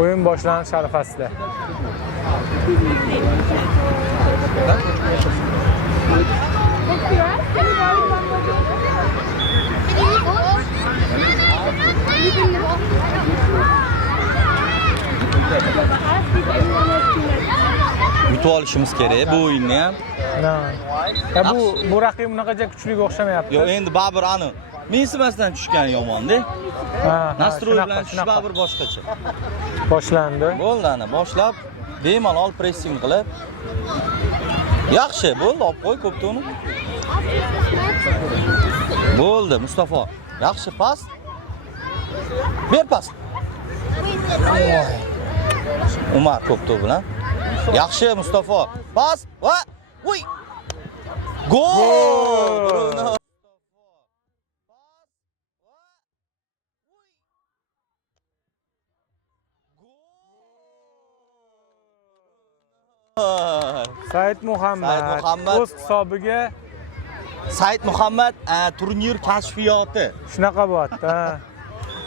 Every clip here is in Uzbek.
O'yin boshlanish arafasida. Yutib olishimiz kerak bu o'yinni ham. Ya bu raqib bunaqacha kuchliga o'xshamayapti. Yo'q, endi baribir ani mensimasdan tushgan yomon-da. Nastroy bilan tush baribir boshqacha. Boshlandi. Bo'ldi ana, boshlab bemalol pressing qilib. Yaxshi, bo'ldi, olib qo'y ko'pda uni. Bo'ldi, Mustafa. Yaxshi pas. Ber pas. Umar ko'pda bilan. Yaxshi Mustafa. Pas va uy. Gol! Said Muhammad o'z hisobiga Said Muhammad turnir kashfiyoti. Shunaqa bo'lyapti.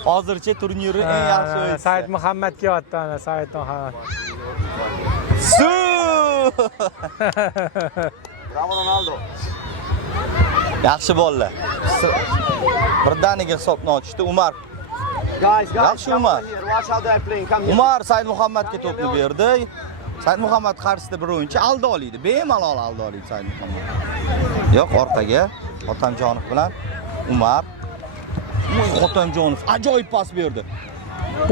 Hozircha turnirni eng yaxshi o'yinchisi. Said Muhammadga yotdi ana Said Muhammad. Bravo Ronaldo. Yaxshi bolalar. Birdaniga hisobni ochdi Umar. Yaxshi Umar. Umar Said Muhammadga to'pni berdi. Said Muhammad qarshisida bir o'yinchi alda oladi. Bemalol alda oladi Said Muhammad. Yo'q, orqaga Xotamjonov bilan Umar. Xotamjonov ajoyib pas berdi.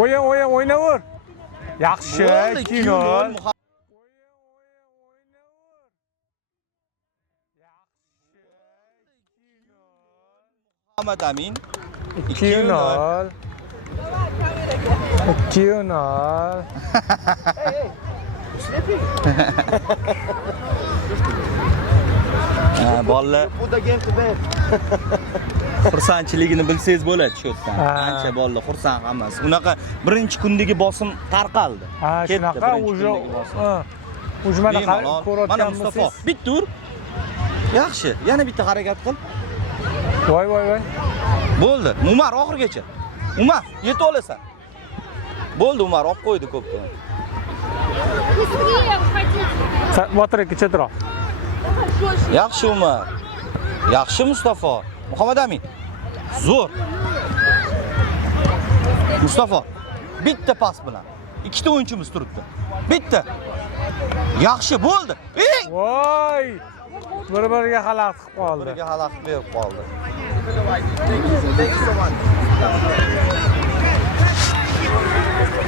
O'ynaver. Yaxshi, 2-0. Muhammad Amin 2-0. 2-0. Bolalar xursandchiligini bilsangiz bo'ladi shu yerdan. Ancha bolalar xursand hammasi. Unaqa birinchi kundagi bosim tarqaldi. Shunaqa уже mana mana Mustafa bitta tur. Yaxshi, yana bitta harakat qil. Voy. Bo'ldi. Umar oxirgacha. Umar, yeta olasan. Bo'ldi, Umar olib qo'ydi ko'pda. Botirga chetroq. Yaxshi Umar. Yaxshi Mustafa. Muhammad Amin. Zo'r. Mustafa bitta pas bilan ikkita o'yinchimiz turibdi. Bitta. Yaxshi bo'ldi. Voy! Bir-biriga xalaqit qilib qoldi. Biriga xalaqit berib qoldi.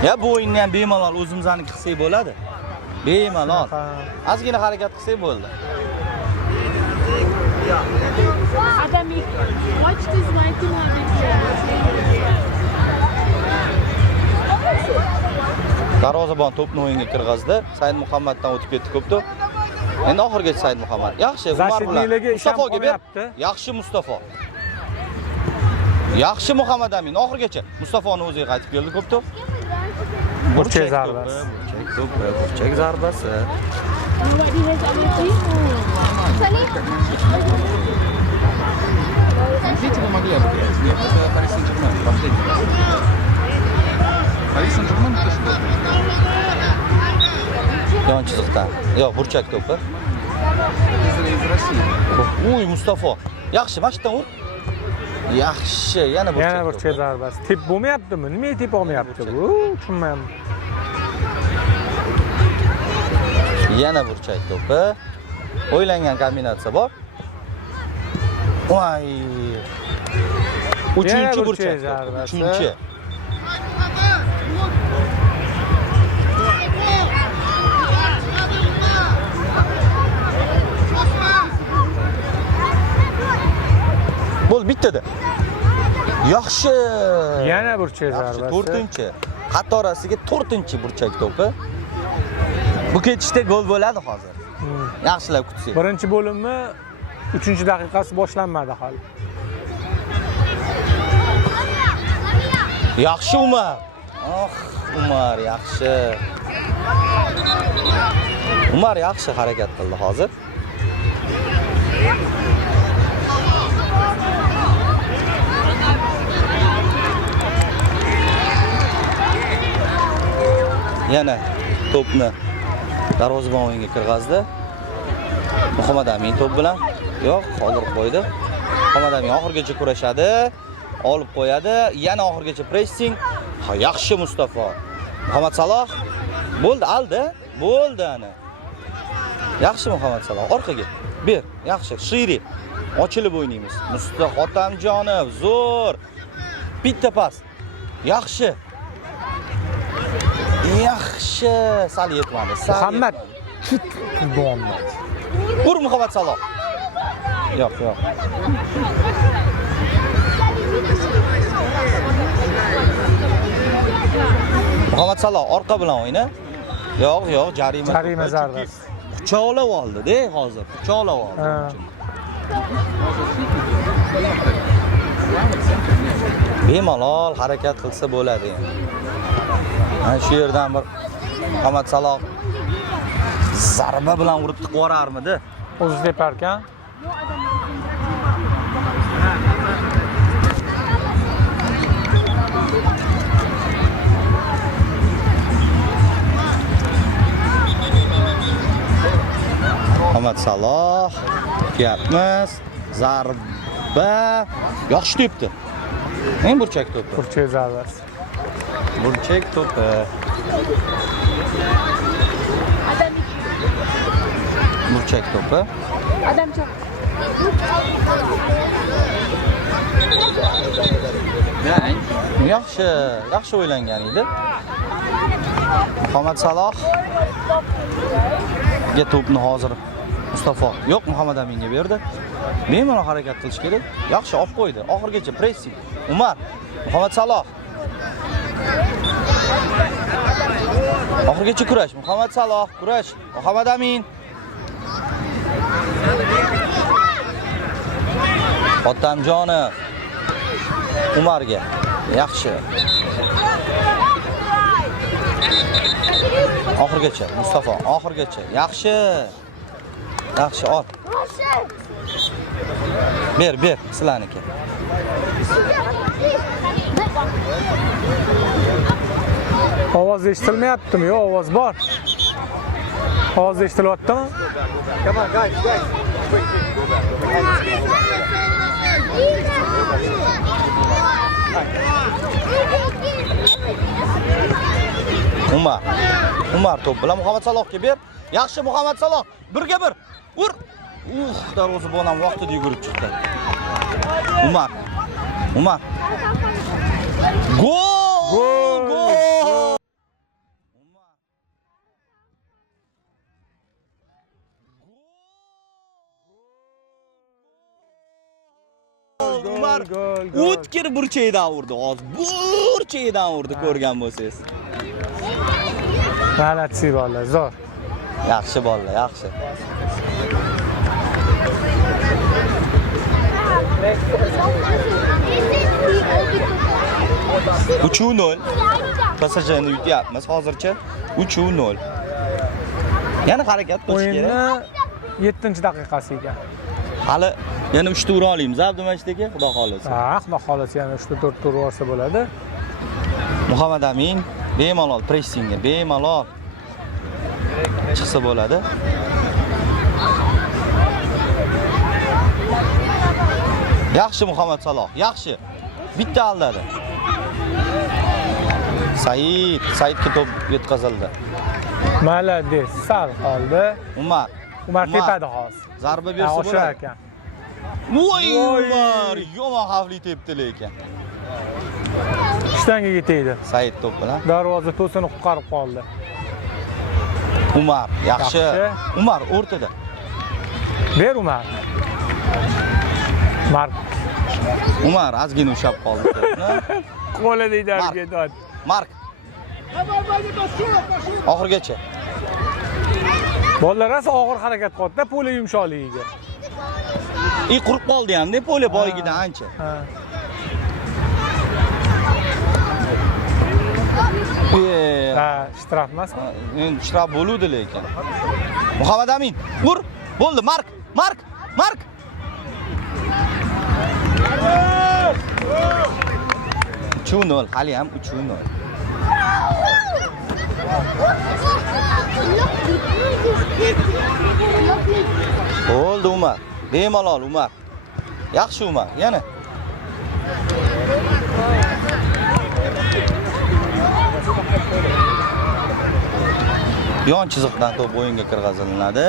Ya bu o'yinni ham bemalol o'zimizniki qilsak bo'ladi. Bemalol. Ozgina harakat qilsak bo'ldi. Adamik, watch this writing on it. Darvozabon to'pni o'yinga kirg'azdi. Said Muhammaddan o'tib ketdi ko'pda. Endi oxirgacha Said Muhammad. Yaxshi, Umar bilan Mustafoga ber. Yaxshi Mustafa. Yaxshi Muhammad Amin oxirgacha Mustafoni o'ziga qaytib keldi ko'pda. Burchak zarbasi. Burchak zarbasi. Видите, вы могли обыграть? Нет, это Пари Сен-Жермен, последний раз. Пари Сен-Жермен тоже должен играть. Yon chiziqdan. Yo'q, burchak to'pi. Из России. Uy, Mustafa. Yaxshi, mana shundan ur. Yaxshi, yana burchak zarbasi. Tip bo'lmayaptimi? Nimaga tip olmayapti bu? Tushunmayapman. Yana burchak to'pi. O'ylangan kombinatsiya bor. Voy. Uchinchi burchak to'pi. Uchinchi. Bo'l bittada. Yaxshi. Yana burchak zarbasi. 4-chi. Qatorasiga 4-chi burchak to'pi. Bu ketishda gol bo'ladi hozir. Yaxshilab kutsak. Birinchi bo'limni 3-daqiqasi boshlanmadi hali. Yaxshi Umar. Umar yaxshi. Umar yaxshi harakat qildi hozir. yana to'pni darvozabon o'yinga kirg'azdi. Muhammad Amin to'p bilan yo'q, qoldirib qo'ydi. Muhammad Amin oxirgacha kurashadi, olib qo'yadi, yana oxirgacha pressing. Ha, yaxshi Mustafa. Muhammad Saloh bo'ldi, aldi, bo'ldi ana. Yaxshi Muhammad Saloh, orqaga ber, yaxshi, shiri. Ochilib o'ynaymiz. Mustafa Xotamjonov, zo'r. Bitta pas. Yaxshi. Yaxshi, sal yetmadi. Muhammad chut bo'ldi. Ur Muhammad Saloh. Yo'q, yo'q. Muhammad Saloh orqa bilan o'yna. Yo'q, yo'q, jarima zarbasi. Quchoqlab oldi-da hozir. Quchoqlab oldi. Bemalol harakat qilsa bo'ladi endi. Mana shu yerdan bir Muhammad Saloh zarba bilan urib tiqib yuborarmidi? O'zi teparkan. Muhammad Saloh kelyapmiz. Zarba yaxshi tepdi. Men burchak to'pi. Burchak zarbasi. Burchak to'pi. Burchak to'pi. Adam çok. Yaxshi o'ylangan edi. Muhammad Saloh ga to'pni hozir Mustafa yo'q, Muhammad Aminga berdi. Bemalol harakat qilish kerak. Yaxshi olib qo'ydi. Oxirgacha pressing. Umar, Muhammad Saloh. Oxirgacha kurash. Muhammad Saloh, kurash. Muhammad Amin. Xotamjonov Umarga. Yaxshi. Oxirgacha Mustafa, oxirgacha. Yaxshi. Yaxshi, ol. Ber, sizlarniki. Ovoz eshitilmayaptimi? Yo'q, ovoz bor. Ovoz eshitilyaptimi? Come on, guys. Umar to'p bilan Muhammad Salohga ber. Yaxshi Muhammad Saloh. 1-1. Ur. Darvozabon ham vaqtida yugurib chiqdi. Umar. Gol! Umar o'tkir burchakdan urdi. Hozir burchakdan urdi, ko'rgan bo'lsangiz. G'alati bolalar, zo'r. Yaxshi bolalar, yaxshi. Uch-0. PSJni yutyapmiz hozircha. 3-0. Yana harakat qilish kerak. O'yinni 7-daqiqasi ekan. Hali yana 3 tur olamiz, Abdumajiz aka, xudo xolasa. Xudo xolasa yana 3-4 tur borsa bo'ladi. Muhammad Amin bemalol pressingga, bemalol chiqsa bo'ladi. Yaxshi Muhammad Saloh, yaxshi. Bitta aldadi. Saidga to'p yetkazildi. Malades, sal qoldi. Umar tepada hozir. Zarba bersa bo'ladi. Voy Umar, yomon xavfli tepdi lekin. Ishtanga yetaydi. Said to'p bilan Darvoza to'sini qutqarib qoldi. Umar, yaxshi. Umar o'rtada. Ber Umar. Umar ozgina ushlab qoldi to'pni. Qo'li deydi hareket. Mark. Oxirgacha. Bolalar esa og'ir harakat qildi-da, poli yumshoqligiga. Qurib qoldi ham-da, poli boyigidan ancha. Shtraf emasmi? Endi shtraf bo'ludi lekin. Muhammad Amin, ur! Bo'ldi, Mark. 3-0, hali ham 3-0. Bo'ldi Umar. Bemalol Umar. Yaxshi Umar, yana. Yon chiziqdan to'p o'yinga kirg'iziladi.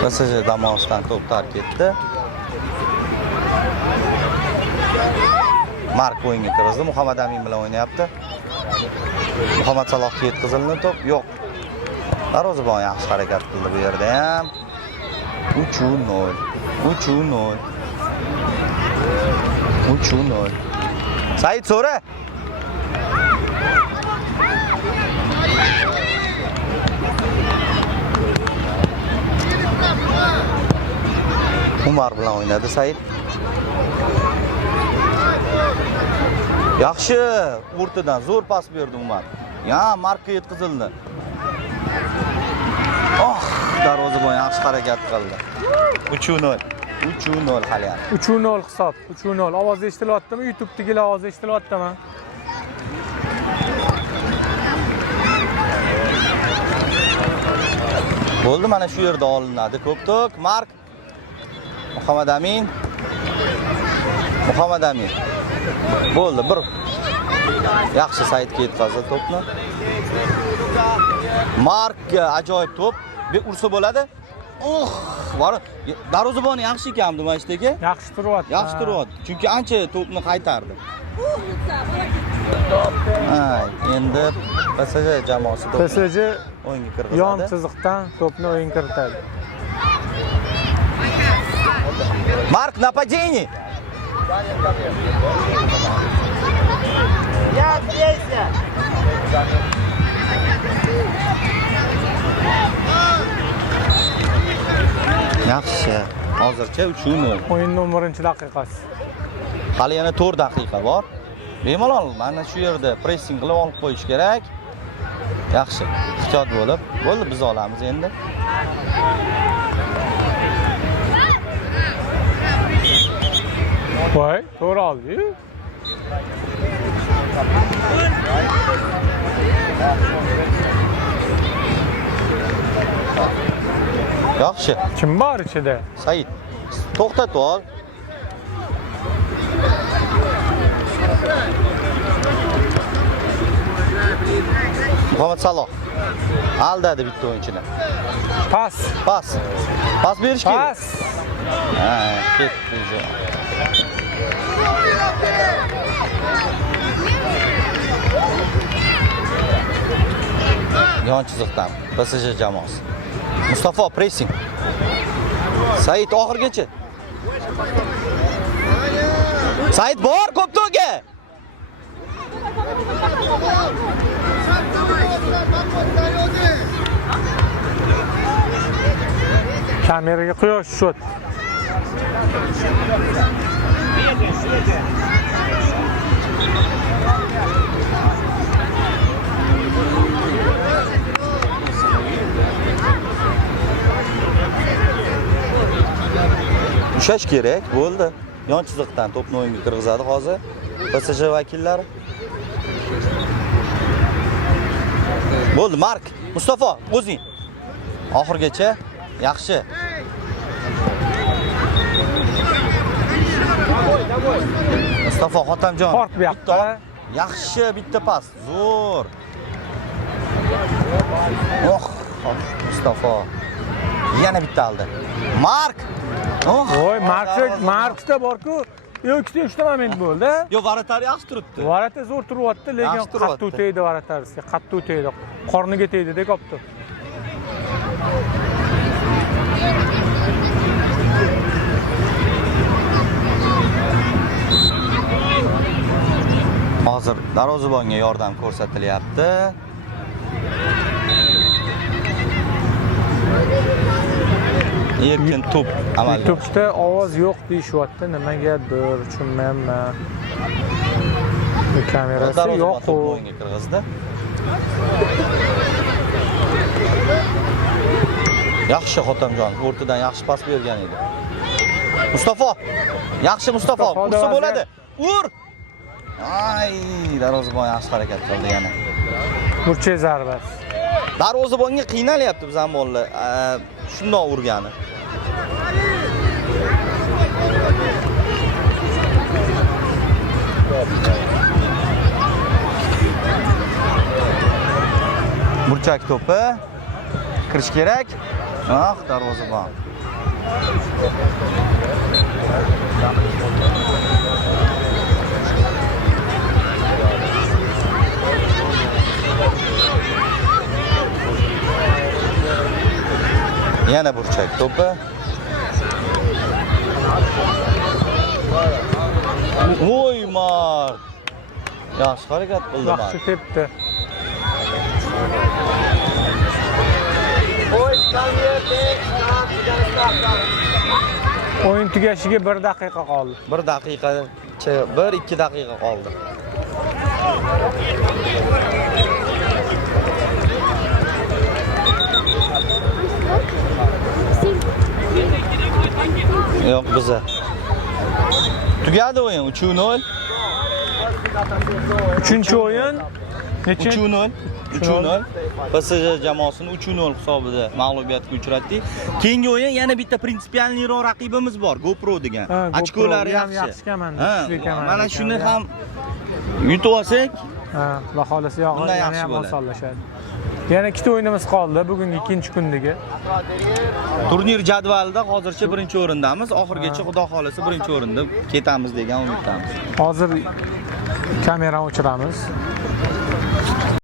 PSG Damosdan to'p tark etdi. Mark o'yinga kirgizdi. Muhammad Amin bilan o'ynayapti. Muhammad Salohga yetkazildi to'p. Yo'q. Darvozabon yaxshi harakat qildi bu yerda ham. 3-0. 3-0. 3-0. Said so'ra. Umar bilan o'ynadi Said. Yaxshi o'rtadan zo'r pas berdi Umar. Ya, Markka yetkazildi. Darvozabon yaxshi harakat qildi. 3-0. 3-0 hali ham. 3-0 hisob. 3-0. Ovoz eshitilyaptimi? YouTube'dagilar ovoz eshitilyaptimi? Bo'ldi, mana shu yerda olinadi ko'p-to'k. Mark Muhammad Amin. Muhammad Amin. Bo'ldi, bir yaxshi Saidga yetkazdi to'pni. Mark ajoyib to'p. Bir ursa bo'ladi. Var. Darvozaboni yaxshi ekan bu matchdagi. Yaxshi turyapti. Yaxshi turyapti. Chunki ancha to'pni qaytardi. Endi PSG jamoasi to'pni PSG o'yinga kirgizadi. yon chiziqdan to'pni o'yinga kiritadi. Mark нападение. Я здесь. Yaxshi. Hozircha 3-0. O'yinning 11-daqiqasi. Hali yana 4 daqiqa bor. Bemalol mana shu yerda pressing qilib olib qo'yish kerak. Yaxshi. Ehtiyot bo'lib, bo'ldi biz olamiz endi. Voy, to'g'ri oldi. Yaxshi. Kim bor ichida? Said. To'xtatib ol. Muhammad Saloh aldadi bitta o'yinchini. Pas. Pas. Pas berish kerak. Pas. Ha, ketdi. Yon chiziqdan PSG jamoasi. Mustafa pressing. Said oxirgacha. Said bor ko'pto'ga. Kameraga quyosh shot. Ushlash kerak, bo'ldi. Yon chiziqdan to'pni o'yinga kirgizadi hozir PSG vakillari. Bo'ldi, Mark. Mustafa, o'zing. Oxirgacha yaxshi. Mustafa Xotamjon. Fort bu yoqda. Yaxshi bitta pas. Zo'r. Mustafa. Yana bitta oldi. Mark. Voy, Markda bor-ku. Ikkita moment bo'ldi. Yo, Varatar yaxshi turibdi. Varatar zo'r turyapti, lekin Yaxshi turyapti. qattiq tegdi Varatarga. Qattiq tegdi. Qorniga tegdi-dek qopti. Hozir darvozabonga yordam ko'rsatilyapti. Erkin to'p amalga YouTube'da ovoz yo'q deyishyapti. Nimagadir tushunmayapman. Kamerasi yo'q. O'yinga kirgizdi. Yaxshi Xotamjon, o'rtadan yaxshi pas bergan edi. Mustafa. Yaxshi Mustafa, ursa bo'ladi. Ur! Ay, darvozabon yaxshi harakat qildi yana. Burchak zarbasi. Darvozabonga qiynalyapti biz zamonlar. Shundoq urgani. Burchak to'pi kirish kerak. Darvozabon. Yana burchak to'pi. Voy mar. Yaxshi harakat qildi. Yaxshi tepdi. O'yin tugashiga 1 daqiqa qoldi. 1 daqiqa, 1-2 daqiqa qoldi. Yo'q, biza. Tugadi o'yin 3-0. 3-o'yin. Necha? 3-0. 3-0. PSG jamoasini 3-0 hisobida mag'lubiyatga uchratdik. Keyingi o'yin yana bitta prinsipialniroq raqibimiz bor, GoPro degan. Ochkolari yaxshi. Mana shuni ham yutib olsak, Xudo xolasa bundan yana yaxshi ham bo'ladi. osonlashadi. Yana ikkita o'yinimiz qoldi bugungi ikkinchi kundagi. Turnir jadvalida hozircha 1-o'rindamiz. Oxirgacha Xudo xolasa 1-o'rinda ketamiz degan umiddamiz. Hozir kamerani o'chiramiz.